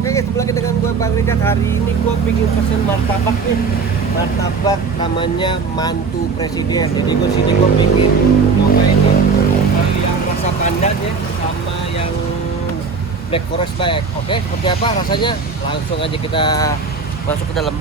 Oke guys, kembali lagi dengan gue Bang Richard. Hari ini gue bikin pesen martabak nih. Martabak namanya mantu presiden. Jadi gue sini gue bikin coba ini yang rasa pandan ya, sama yang black forest back. Oke, seperti apa rasanya? Langsung aja kita masuk ke dalam.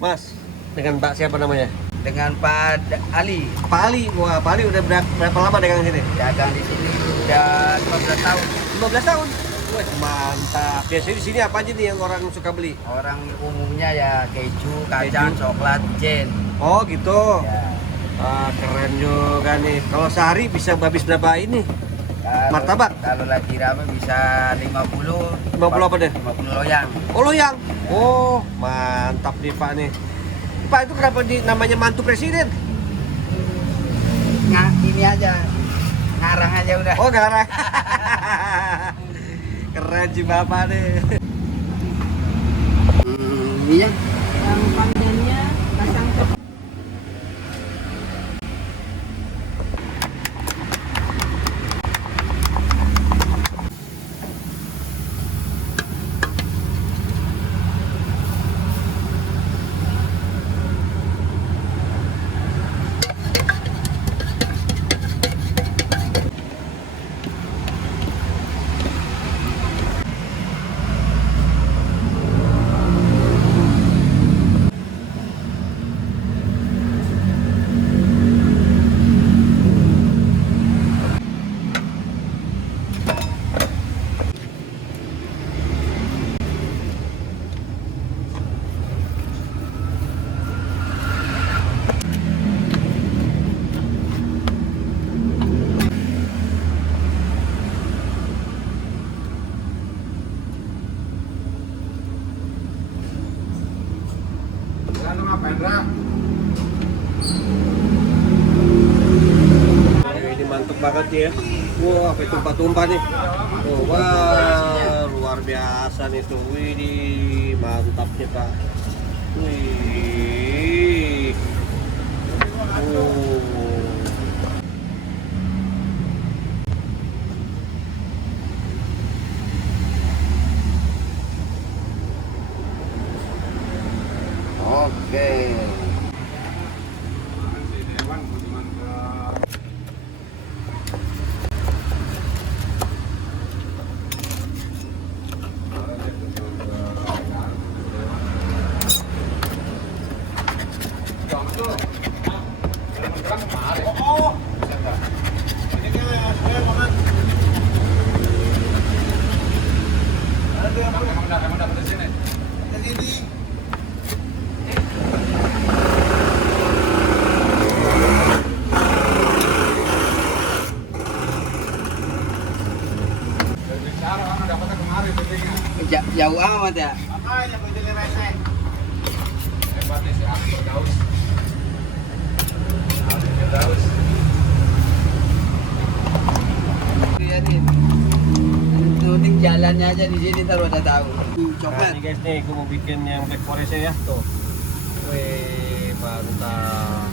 Mas, dengan Pak siapa namanya? Dengan Pak Ali. Pak Ali. Wah, Pak Ali udah berapa lama dagang sini? Dagang di sini udah 15 tahun. 15 tahun. Wah, mantap. Biasanya di sini apa aja nih yang orang suka beli? Orang umumnya ya keju, kacang, coklat, jen. Oh, gitu. Ya. Ah, keren juga nih. Kalau sehari bisa habis berapa ini? Kalau, Martabak? Kalau lagi rame bisa 50. 50 apa deh? 50 loyang. Oh, loyang. Oh, mantap nih Pak nih. Pak, itu kenapa namanya mantu presiden? Ini aja. Ngarang aja udah. Oh, garang. Keren sih Bapak nih. Iya. Yang pandannya pasang coklat. Ini mantap banget ya. Wah, sampai tumpah-tumpah nih. Oh, wah, luar biasa nih tuh. Wih, mantap nih Pak. Wih. Oh. Oke. Jauh amat ya. Lihatin. Tuning jalannya aja di sini taruh ada tahu. Nah, Coklat. nih guys nih, gue mau bikin yang black forest ya tuh. Wih, mantap.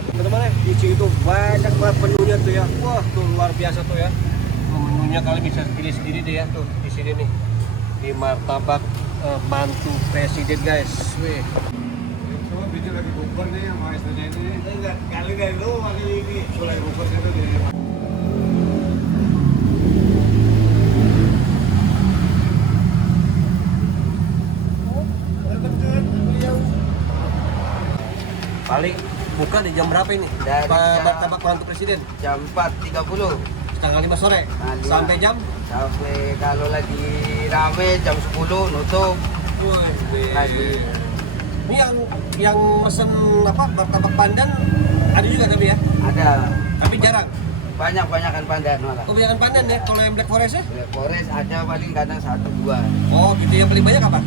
Teman-teman, di sini tuh banyak banget menunya tuh ya. Wah, tuh luar biasa tuh ya. Menunya kalian bisa pilih sendiri deh ya tuh di sini nih. Di martabak mantu presiden guys. Wih. Coba bikin lagi bubur nih sama istrinya ini. Kali dari lu kali ini. Mulai bubur itu di. Paling buka di jam berapa ini? Dari jam- Martabak mantu presiden. Jam 4.30 Setengah 5 sore. Nah, lima. Sampai jam. sampai kalau lagi rame jam 10 nutup lagi. Ini yang mesen apa martabak pandan ada juga tapi ya, Ada tapi jarang. banyak-banyakan pandan malah. Kebanyakan pandan ya. Kalau yang Black Forest ya? Black Forest ada paling kadang 1-2. Oh gitu, yang paling banyak apa?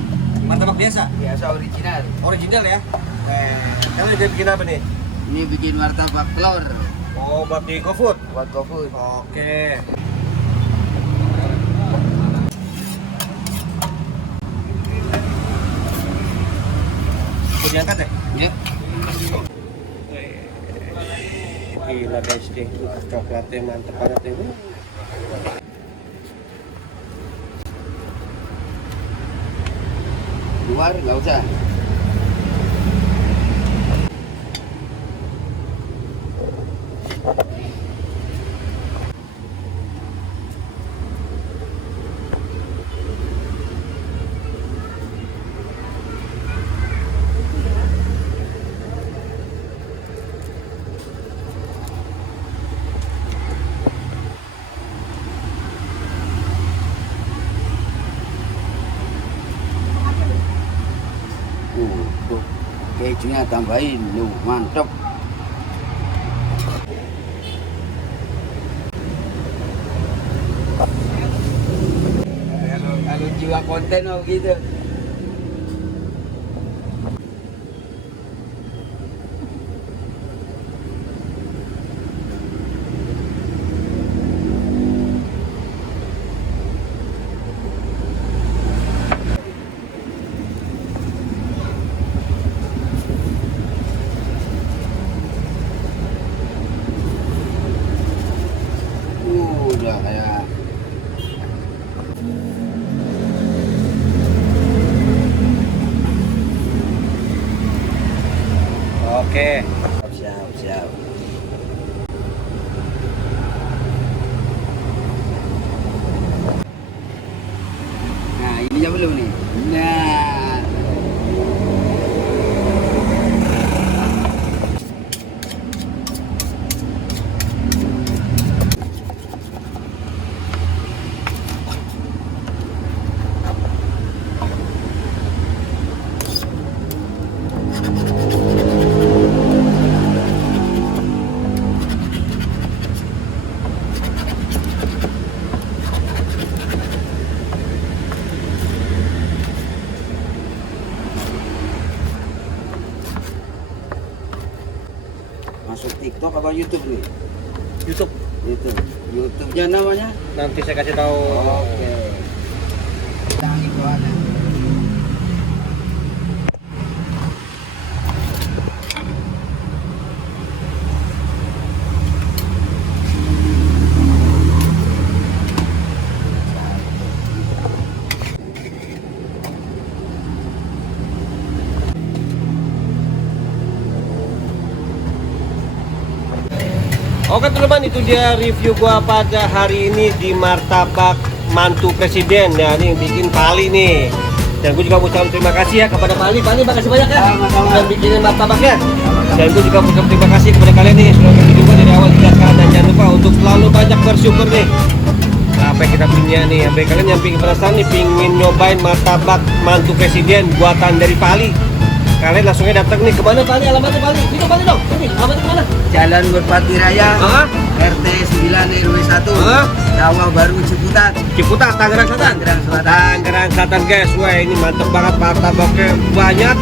Martabak biasa? Biasa original. Original ya? Kalian dia bikin apa nih? Ini bikin martabak telur Oh, buat di GoFood? buat GoFood. Oke. Mau diangkat ya? Ya. Gila guys nih, coklatnya mantep banget ini. Luar nggak usah. Tuh, kejunya tambahin, mantap. Kalau jiwa konten mau gitu. Udah kayak Oke. siap. Nah, ininya belum nih. Nah, masuk TikTok apa YouTube nih? YouTube. YouTube-nya namanya? Nanti saya kasih tahu. Oke. Tangi itu ada. Oke teman-teman, itu dia review gua pada hari ini di martabak mantu presiden. Ya, ini yang bikin Pali nih. Dan gue juga mau ucapkan terima kasih ya kepada Pali. Pali, makasih banyak ya Sama-sama. sudah bikinin martabaknya. Dan gue juga mau ucapkan terima kasih kepada kalian nih sudah nonton video gua dari awal hingga sekarang. Dan jangan lupa untuk selalu banyak bersyukur nih. Apa yang kita punya nih, sampai kalian yang pingin penasaran nih, pingin nyobain martabak mantu presiden buatan dari Pali. Kalian langsungnya datang nih, kemana Pali? Alamatnya Pali? Itu Pali dong, ini alamatnya kemana? Jalan Merpati Raya, Hah? RT 9 RW 1, Hah? Sawah Baru Ciputat, Ciputat, Tangerang Selatan. Tangerang Selatan. Tangerang Selatan guys, wah ini mantep banget, martabaknya banyak,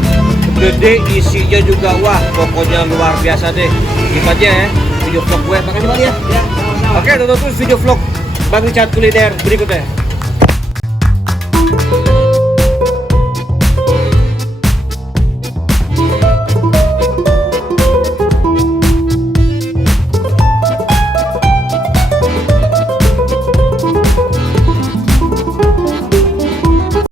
gede, isinya juga, wah pokoknya luar biasa deh. Gitu aja ya video vlog gue, makasih banget ya. Ya, sama-sama. Oke, tonton terus video vlog Bang Richard Kuliner berikutnya.